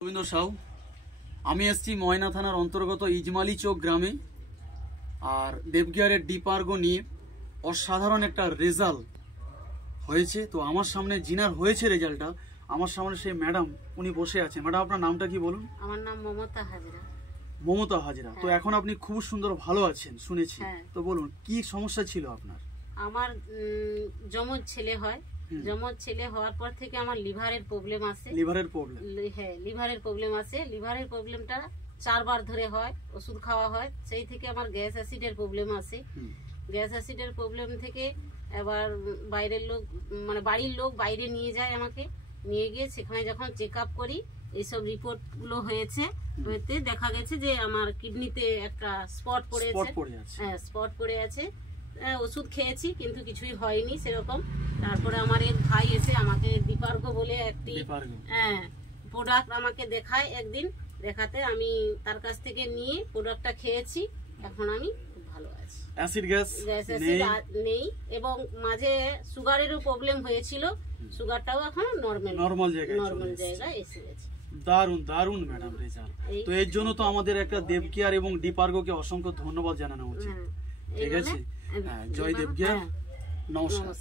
রবীন্দ্র সাউ, আমি এসেছি ময়না থানার অন্তর্গত ইজমালি চৌক গ্রামে। আর দেবগিয়ারের ডিপার্গো নিয়ে অসাধারণ একটা রেজাল্ট হয়েছে। তো আমার সামনে জিনার হয়েছে রেজাল্টটা, আমার সামনে সেই ম্যাডাম উনি বসে আছেন। ম্যাডাম, আপনার নামটা কি বলুন? আমার নাম মমতা হাজরা। মমতা হাজরা। তো এখন আপনি খুব সুন্দর ভালো আছেন শুনেছি। তো বলুন কি সমস্যা ছিল আপনার? আমার যমজ ছেলে হয়, যমজ ছেলে হওয়ার পর থেকে আমার লিভারের প্রবলেম আছে। লিভারের প্রবলেম? হ্যাঁ, লিভারের প্রবলেম আছে। লিভারের প্রবলেমটা 4 বার ধরে হয়, ওষুধ খাওয়া হয়। সেই থেকে আমার গ্যাস অ্যাসিডের প্রবলেম আছে। গ্যাস অ্যাসিডের প্রবলেম থেকে এবার বাইরের লোক মানে বাড়ির লোক বাইরে নিয়ে যায়, আমাকে নিয়ে গিয়ে সেখানে যখন চেক আপ করি এইসব রিপোর্টগুলো হয়েছে, হতে দেখা গেছে যে আমার কিডনিতে একটা স্পট পড়ে আছে। হ্যাঁ, স্পট পড়ে আছে। ওষুধ খেয়েছি কিন্তু কিছুই হয়নি সেরকম। তারপরে আমার এক ভাই এসে আমাকে ডিপার্গো বলে একটি প্রোডাক্ট আমাকে দেখায় একদিন। দেখাতে আমি তার কাছ থেকে নিয়ে প্রোডাক্টটা খেয়েছি। এখন আমি খুব ভালো আছি। অ্যাসিড গ্যাস নেই এবং মাঝে সুগারেরও প্রবলেম হয়েছিল, সুগারটাও এখন নরমাল জায়গায় এসে গেছে। দারুন দারুন ম্যাডাম রেজাল্ট। তো এর জন্য তো আমাদের একটা দেবগিয়ার এবং ডিপার্গোকে অসংখ্য ধন্যবাদ জানানো উচিত। ঠিক আছে, জয় দেবগিয়ার। নমস্কার।